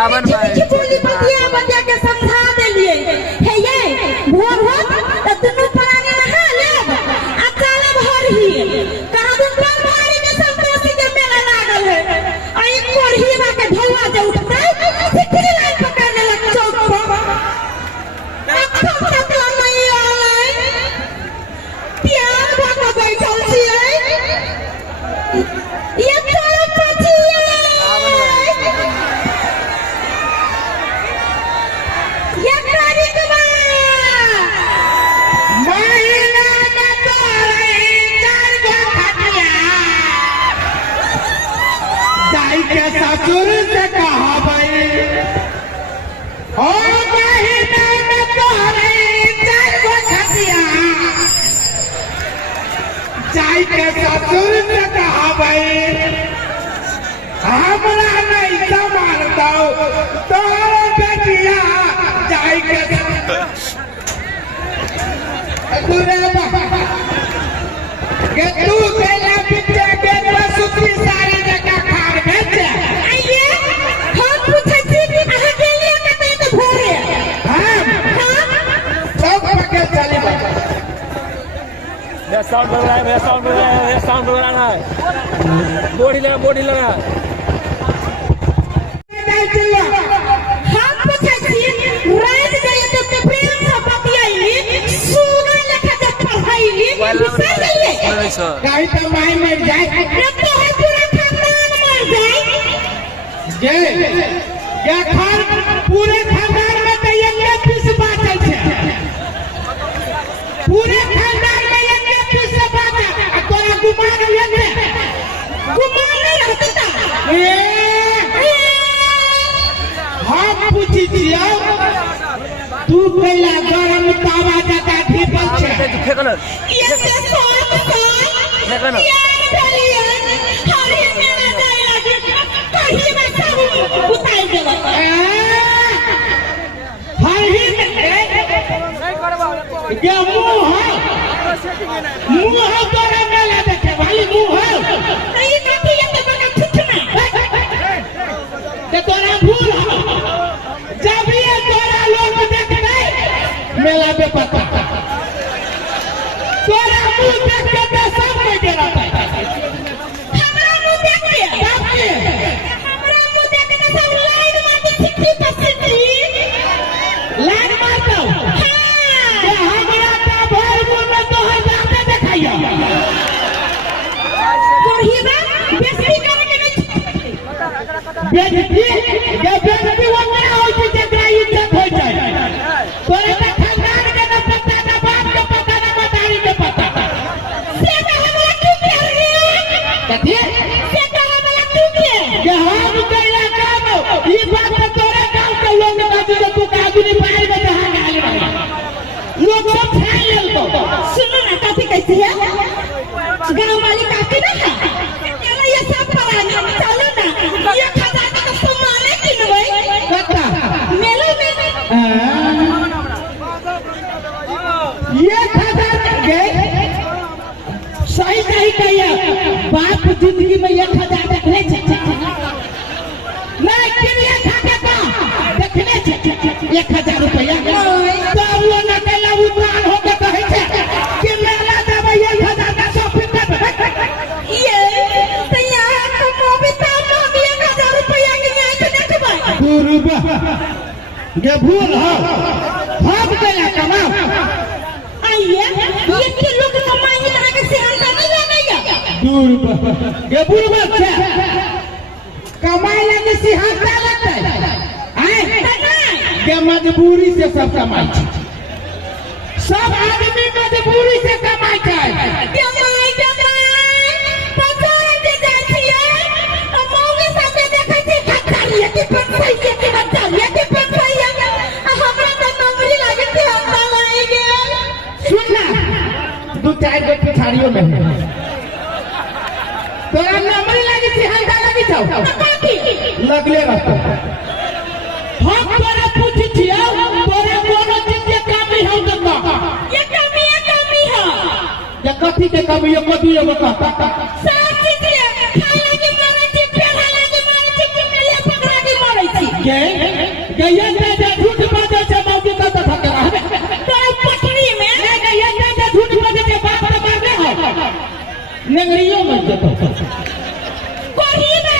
सावन में बोली बतिया बतिया के समझा देलिए हे ये भोर हो त दुनु प्राणी नहा लेब आ चले भर ही कहां दुन पर भारी के संतोषी के मेला लागल है आ एक कोरही बा के ढोलवा जे उठते सिटी लाइन पकड़ने लग चौक पर अच्छा तक नहीं आए प्यार भाग बैठल छिए ये चलो पछिए ये तारीख बा महीना में तोरे चार गो खटिया जाई के ससुर से कहा भाई ओ महीना में तोरे चार गो खटिया जाई के ससुर से कहा भाई हमरा नहीं संभाल दो तोरे बेटिया जाई के दूरे के तू केला बिचे के सुखी सारी जगह खार बेचे आइए हम पूछे छी कि अहाँ के लिए कते तो भोरे हम सब पके चले ये साउंड बज रहा है ये साउंड बज रहा है ये साउंड बज रहा है बॉडी लगा हम पूछे छी रात गए तो प्रेम से बतियाई सुना लेखा जब पढ़ाई विषय लिए गाय तो माई मर जाए तो है पूरा खानदान मर जाए ये खान पूरे खानदान में तो एक पीस बाचल छे पूरे खानदान में एक पीस बाचल तोरा गुमान लेने गुमान नहीं रहता हम पूछी छियो तू पहला गरम तावा जका ढीपल छे फेंकल ये से सोच फेंकल हरे मेरा जाए लगे कहीं में सब उतार देला हरी के मुंह तोरा मेला देखे भाई मुंह नहीं काटी ये तो बड़ा ठिठना ते तोरा भूल हो जब ये तोरा लोग देखबे मेला पे पता तोरा मुंह देख के तो सब कोई डरा हमरा मुंह देख के हमरा मुंह देख के सब लाइन मारती ठिठी पसंदी लाइन मार दो हां हमरा का भर मुंह में तो जाते दिखाइयो कोही बा बेइज्जती करे के नहीं बेइज्जती वो ना हो कि जकरा इज्जत हो जाए तोरे का खानदान के ना पता ना बाप के पता ना मतारी के पता से हमरा की कर रही कथी से हमरा की के के हम कइला काम ई बात तो तोरे गांव के लोग बाजू के तू काजू नहीं पाए में जहां गाली मारी लोग सब खाई लेल तो सुनो ना काफी कैसी है गांव वाली काफी ना है चलो ये सब परानी चलो ना ये खजाना का सामान की नई कता मेले में ये खबर गए सही नहीं कहिए बाप जिंदगी में 1000 देखले छे मैं किरिया खा के का देखले छे 1000 रुपया तो वो न केला उतान हो के कहे छे कि मेला देबे 1000 का शॉपिंग करबे ये तैया तो भी तो 1000 रुपया के नहीं तो देखबे गुरुबा ये भूल हो भाग केला कमाओ आइए ये के लोग कमाई तरह के सिहंता नहीं लगेगा गुरुबा ये बुढ़वा छे कमाई लगे सिहाता लगते आए के मजबूरी से सब कमाई छे सब आदमी मजबूरी से कमाई छै कमाई पचार दे जाइए और मौगे साथे देखै छी खटारिए की पंचायत की बच्चारिए की पंचायत हमरा तो नौकरी लागे थी हम लाई गेल सुन ना 2-4 गो पिछाड़ियों में तोरा नंबरी लगी थी हल्का लगी था काकी लगले रहता हम तोरा पूछी छियो तोरा कोनो चीज के कमी हो तो ये कमी है या कथी के कमी है कथी है बता सब चीज है खाने की मारे छी पहला की मारे छी कि मिले पकड़ा की मारे छी गैया से झूठ बाजे से मौके का तो धक्का तो पटरी में गैया से झूठ बाजे से बाप तो मारने हो नेंगरियों में तो कोही ना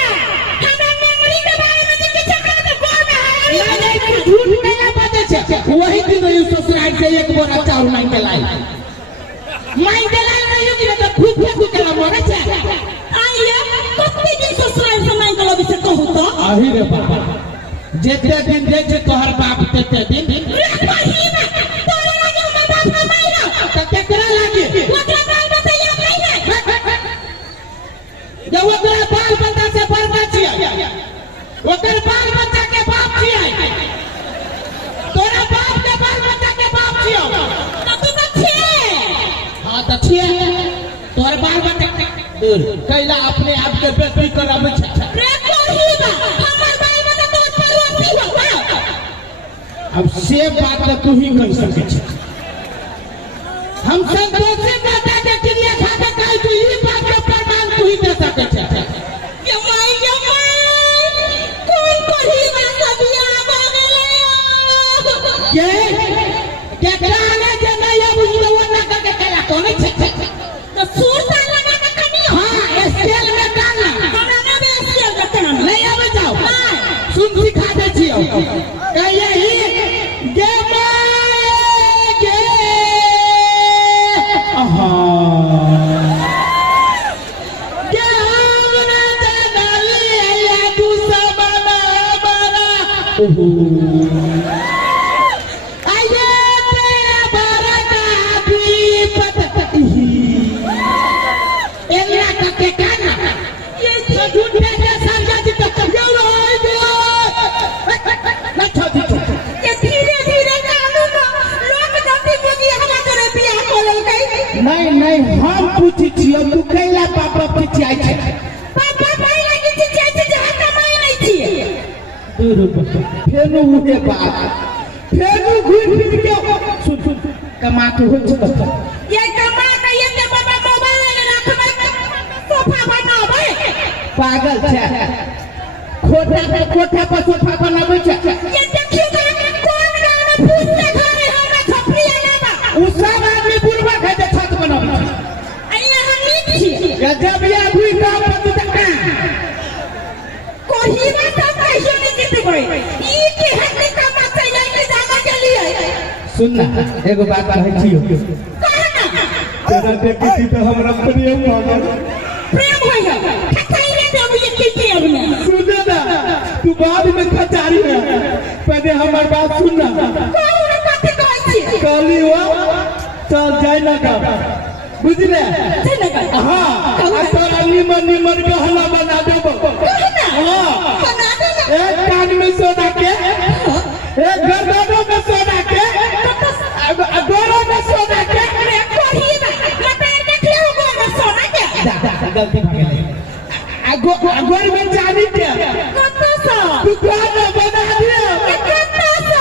हमें मेमोरी के बारे में जो चक्कर में बोल रहा है झूठ नहीं बाजे से वही दिन ये ससुराल से एक बोरा चावल नहीं चलाई माई चलाई नहीं कि तो खूब खूब चला मरे छे आइए कितने दिन ससुराल से नहीं गलो से कहू तो आही रे बाबा जेते दिन दे छे तोहर बाप तेते दिन कोही ना तोरे लागे हमर बाप ना माइरा तो केकरा लागे ओकरा बाल बच्चा याद नहीं है जब ओकरा बाल बच्चा से बड़का छिया ओकर बाल बच्चा के बाप छिया तोरा बाप के बाल बच्चा के बाप छिया तो तू तो छे हां तो छिया तोर बाल बच्चा दूर कैला अपने आप के बेटी कराबे छे रे कोही ना हमर बाल बच्चा तो परवासी हो अब से बात तो तू ही कह सके छे हम संतोषी माता के क्रिया खा के कह तू ही बात के प्रमाण तू ही दे सके छे यमाई कोई कोही ना सबिया बागले केकरा आने जे नहीं अब वो ना करके कला कोने छे तो सूरता लगा के कनी हां स्केल में डालना हमरा ना दे स्केल रखना नहीं आवे जाओ सुन सिखा दे छियो कहिए ही गे माए गे गे हमरा डाली या तू सबना बना आये तेरा बरका दीपत एला के काना ये तो झूठे के संगा जी तो गेलो ना छोटी ये धीरे धीरे कानू ना लोग जल्दी बुझी हमरा तोरे बियाह कोलल कई नहीं हम पूछी छियो तू कैला पापा पूछी आई छे पापा भाई लगी छी जहां कमाई नहीं छी फेनु उहे बात फेनु घुर फिर के सुन कमा के हो छ ये कमा के ये के बाबा मोबाइल में रखबै सोफा बनाबै पागल छे खोटा पे कोठा पर सोफा बनाबै छे ये देखियो कौन गाना फूस के घरे हमरा खपरी आलेबा उ सब आदमी बुढ़वा के जे छत बनाबै छे अइया हम नीक छी गजब या भूई का पति तक कोही ना सब कहियो नहीं जीतबै ई के हत्ते कमा चाहिए के जाना के लिए सुन ना एगो बात कहै छियो कहना तेरा देखी थी तो हमरा प्रेम मांगल प्रेम होइया खटाई ने देब ये की प्रेम ने सुन ना तू बाद में खचारी है पहले हमार बात सुन ना कोई ना कथि कहै छी काली हो चल जाय ना का बुझले चल ना हां तोरा निमन गहना बना देबो कहना हां बना दे ना एक कान में सोना के एक गर्दनों में सोना के दोनों में सोना के अरे कोही ना लपेट देख ले हो ना सोना के गलती हो गई गोर में जानी के कत्तो सा दुकान बना दिया कत्तो सा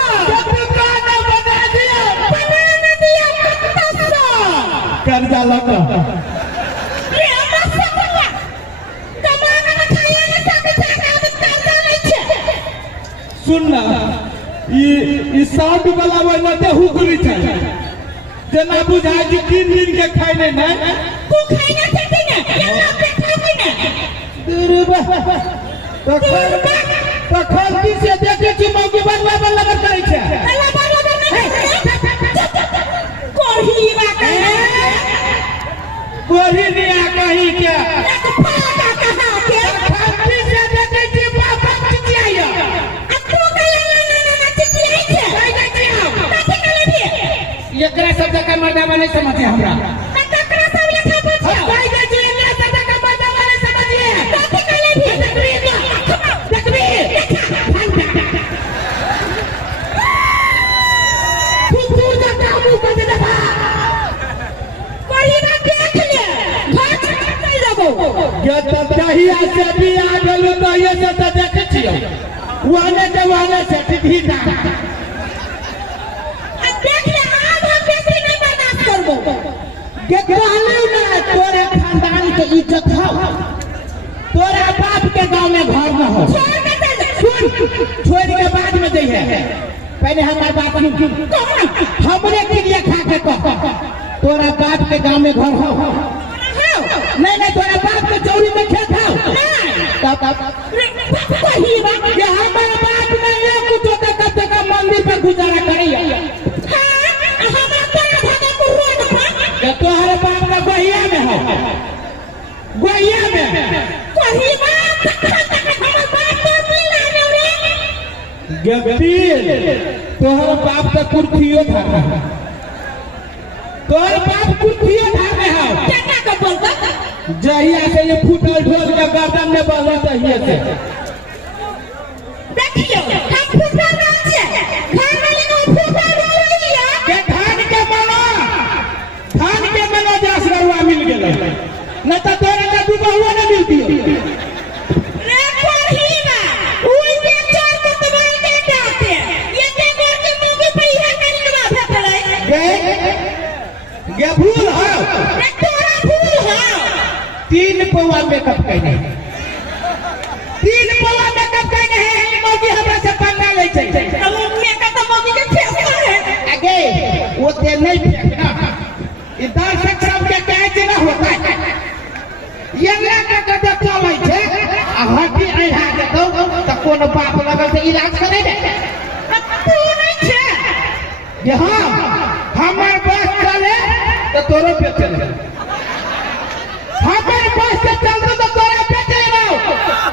दुकान बना दिया बना न दिया कत्तो सा कर्जा लगा रे हमरा सकला कमाना न खाया न सब जागा कर्जा नहीं छे सुन ना ई साउंड वाला वाला ते हुकुरी छै जना बुझाय कि 3 दिन के खाइने नहीं तू खाइना छे ने यल्ला पे खाइ ने दुर्बा तो खलती से देखे छी मौकी बनवा बनवा करे छै अल्लाह बाबा नहीं कोही बा के कोही निया कहीं के एक फाका कहा के खलती से देखे छी बाबा चिचिया अत्तो कले न चिचिया छे कहि छी हम कथि कले भी एकरा सब जगह मर्दावा नहीं समझे हमरा ककरा सब लेखा पूछो कहि दे छी एकरा सब जगह मर्दावा नहीं समझिए कथि कले भी देखबी कुकुर का काबू कर दे बा कोही ना देख ले घर चल जाबो ये तब चाहिए से भी आ गलो तो ये से तो देखे छियो वाने से ठीक ना देख ले आज हम बेटी नहीं बर्दाश्त करबो के कहलू ना तोरे खानदान के इज्जत हो तोरा बाप के गांव में घर न हो छोड़ के चल सुन छोड़ के बाद में दे है पहले हमारे बात सुन हमरे क्रिया खा के कह तोरा बाप के गांव में घर हो नहीं नहीं तोरा बाप के चौरी में खेत हो वही बात ये हमारे बाप नहीं है कुछ तक तक मंदिर पे गुजारा करिए हमरा तोरा भागा को रोड पर ये तोहरे बाप का गोहिया में हो गोहिया में वही बात हमर बाप तो मिला रे गपील तोहर बाप का कुर्सियो था तोहर बाप कुर्सियो था में हो क्या का बोलता जहिया से ये फुटल ढोल के गर्दन में बहल तहिए से देखियो हम फुटल रह छे घर वाले को फुटल रह लिया के धान के मनो जास रहुआ मिल गेलै न त तोरा का दू बहुआ न मिलती रे कोही ना ओई के चार को तबाल के डालते ये के घर के मुंह पे इहा करी के बात है गे भूल हो रे तोरा भूल हो 3 पौआ मेकअप कहने 3 पौआ मेकअप कहने है मोदी हमरा से पंगा ले छै अब मेकअप तो मोदी के फेंकता है आगे ओते नहीं फेंकना ई दर्शक सब के कहे छै ना होता है ये लगा के चलै छै आ हड्डी अइहा के दो त कोन बाप लगल से इलाज करे दे तू नहीं छे जे हां हमर बस चले तो तोरो पे चले हमर बस से चलतो तो तोरा पे चले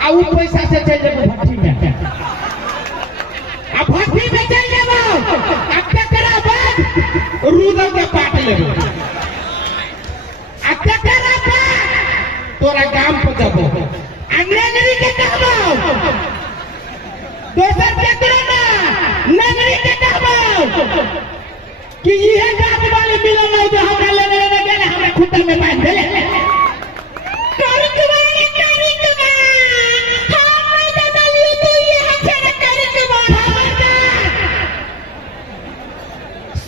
आ उ पैसा से चल जेबो भट्टी में आ भट्टी में चल जेबो आ केकरा बाद रूदल के पाट लेबो आ केकरा बाद तोरा गांव पे जबो आ नगरी के कहबो दोसर केकरा ना नगरी के कहबो कि ये गांव वाले मिलन हो जो हमरा लेने गेले हमरा खुटर में बांध देले करी के हम तो दलियो तो ये हथेर करी के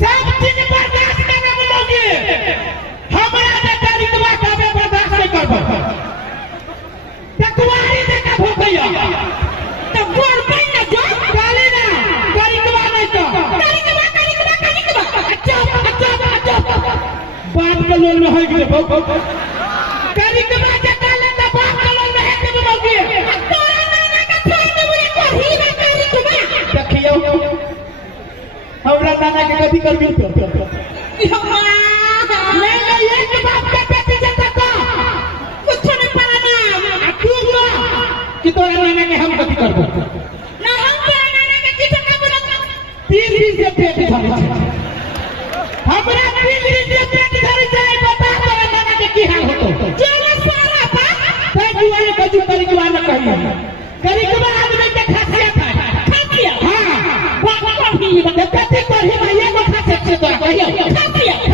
सब चीज बर्दाश्त करने बोलोगे हमरा ने करी के कबे बर्दाश्त नहीं करबो तकवारी से का भोकैया तो गोर पे ना जो काले ना करी के नहीं तो बाप के लोन में है गेले करी के बाद काले ना बाप के लोन में है के बोलोगे तोरा नाना का छोड़ दे मुझे कोही ना करी के देखियो हमरा नाना के कभी कर दियो तो नहीं नहीं एक बाप के बेटी जैसा को कुछ नहीं पड़ा आ तू ना कि तोरा नाना के हम कभी करबो ना हम तोरा नाना के किछ का बोलत 3 दिन से पेट धरे छै हमरा 3 दिन से पेट धरे छै बता तोरा नाना के की हाल होतो चलो सारा बात तै जुआन कजू करी जुआन कहियो करी के बाद आदमी के खासियत है खातिया हां बात कही तो कथि करी भैया को खासियत छै तोरा कहियो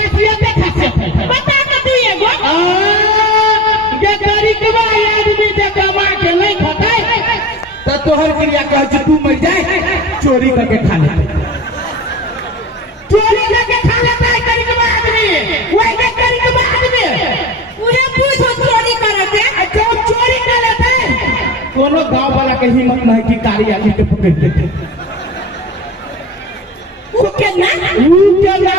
खासियत है बता के तू एगो जे करी के बाद आदमी जे कमा के नहीं खटाई त तोहर क्रिया कह जे तू मर जाए चोरी करके खा ले चोरी करके खा लेता है करी के बाद आदमी वही के करी के बाद आदमी उहे पूछो चोरी करते जो चोरी कर लेता है कोनो गांव वाला के हिम्मत नहीं कि कारी आदमी के पकड़ लेते उ के ना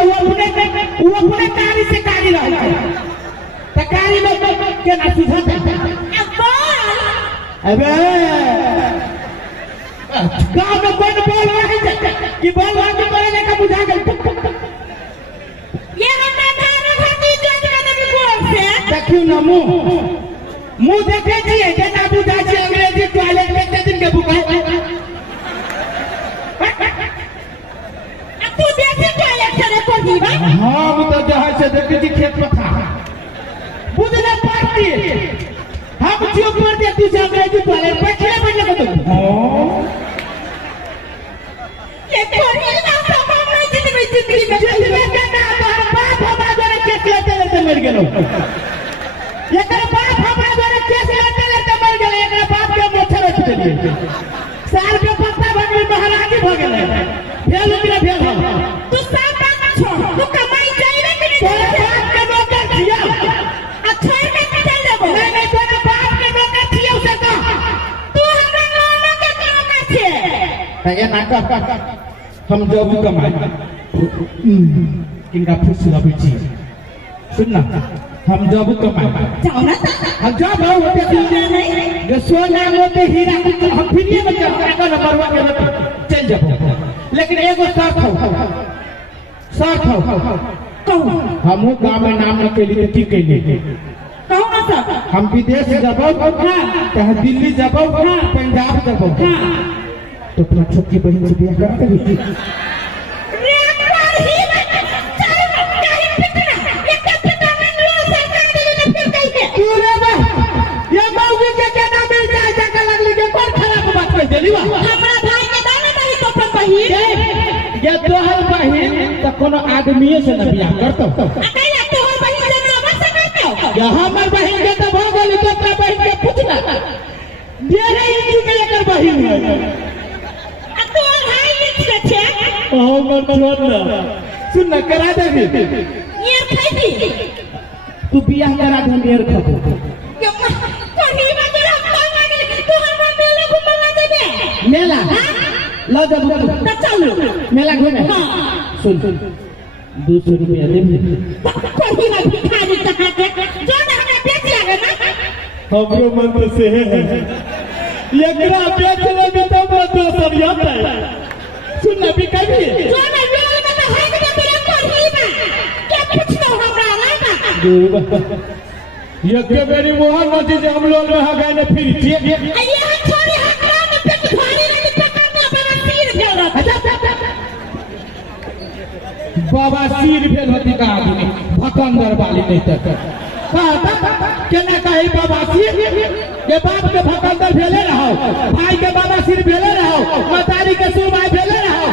वो अपने कारी से कारी रहता है त कारी में के ना सुझाता अबे गांव में कौन बोल रहा है कि बोल रहा है करे का बुझा गई ये हमरा धान खाती जज का भी बोल से देखियो ना मुंह देखे छिए जेना बुझा छै अंग्रेजी टॉयलेट में के दिन के बुका तू देखे टॉयलेट करे को दीवा हम तो जहां से देखे छी खेत में था बुझना पड़ती हम चुप कर दे तू अंग्रेजी टॉयलेट पे खेले बन लगे तो हां ये कोई ना सब हम जिंदगी में जिंदगी में ना तोहर बाप हमरा द्वारा केस लेते मर गेलो एकर बाप हमरा द्वारा केस लेते मर गेलो एकर बाप के मोछर रख देलिए साल के पत्ता भगवे महाराजी भ गेलै फेल उतरे फेल हो तू सब बात छोड़ तू कमाई जाइबे कि नहीं तोरा बाप के नौकर छिया अच्छा है कि चल लेबो नहीं नहीं तोरा बाप के नौकर छिया उसे कह तू हमरा नाना के नौकर छे ये नाटक हम जब कमाए इनका खुश लगी चीज सुनना हम जब कमाए जाओ ना हम जब हो जो सोना मोती हीरा हम फिर ये बच्चा का नंबरवा के चल जाओ लेकिन एगो शर्त हो कहू हम गांव में नाम न के लिए की कहले कहू ना सर हम विदेश जबो चाहे दिल्ली जबो पंजाब जबो तो अपना छोटी बहन से ब्याह करा देगी ये तोहर बहन तो कोनो आदमी से न बियाह करतो यहाँ हमार बहन के तो हो गई तो अपना बहन के पूछना मेरे इंची के लेकर बहन है सुन न करा देगी तू बियाह करा दे मेर खबो मेला लो जब मेला घूमे सुन 200 रुपया दे हमरो मन तो से है एकरा बेच लेबे तो मन तो सब आता है सुन ना भी कभी ये के मेरी मोहन नदी से हम लोग रह गए ने फिर बाबा सिर भेल होती का आदमी भकंदर वाली नहीं तक केना कही बाबा सिर के बाप के भकंदर भेले रहो भाई के बाबा सिर भेले रहो मतारी के सुरमाई भेले रहो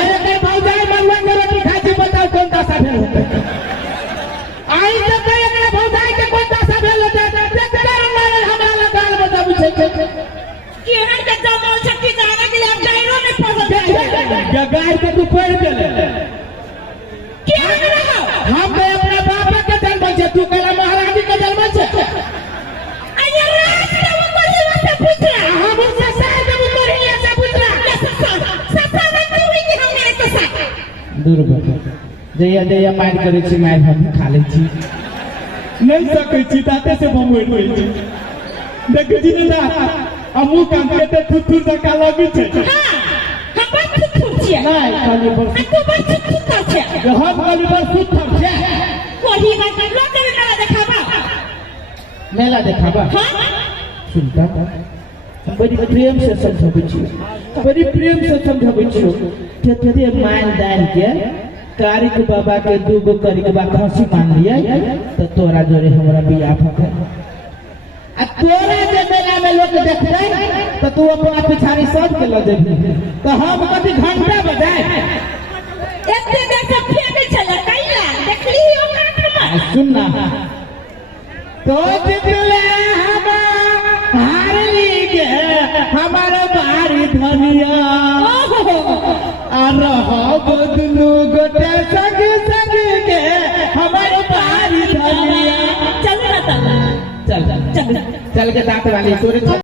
अरे के भौजाई मरुआ के रोटी खाई छी बताओ कौन दशा भेल होते आई तो कहे एकरा भौजाई के कौन दशा भेल होते देखते मारे हमरा लगाल बता पूछे केहन के जमल छक्की जाने के लिए अब गायरो में फसल क्या गाय के तू पढ़ गेले केहन रहो हम तो अपना बाप के जन्म से तू कहला महारानी के जन्म से अरे रात में वो कोई से पूछ रहा हम उससे शायद वो कोरिया से पूछ रहा ससा में कोई की हम मेरे के साथ दुर्गा जया मार करे छी मार हम खा ले छी नहीं सकै छी दाते से बमोइ होई छी देख छी ना हमू काम के ते थुथुर जका लगी छै हां हम बस थुथुर छियै नहीं खाली पर तू बस थुथुर छियै हम खाली पर थुथुर छै कोही बात लोग के मेला देखाबा हां सुनता बड़ी प्रेम से समझाबै छी तेरे मान दान के कारिक बाबा के दूगो कारिक बा खसी मान लिया तो तोरा जोरे हमरा बियाह भके आ तोरा जे मेला में लोग देखते तो तू अपना पिछाड़ी सब के ल देबी तो हम कभी घंटा बजाए एते देर से फेंके चला कैला देखली ओ काट में सुन ना तो जितले हम हार ली के हमारे बारी धनिया बदलू गोटे संग के हमारे बारी धनिया चल चल के दांत वाली तोरे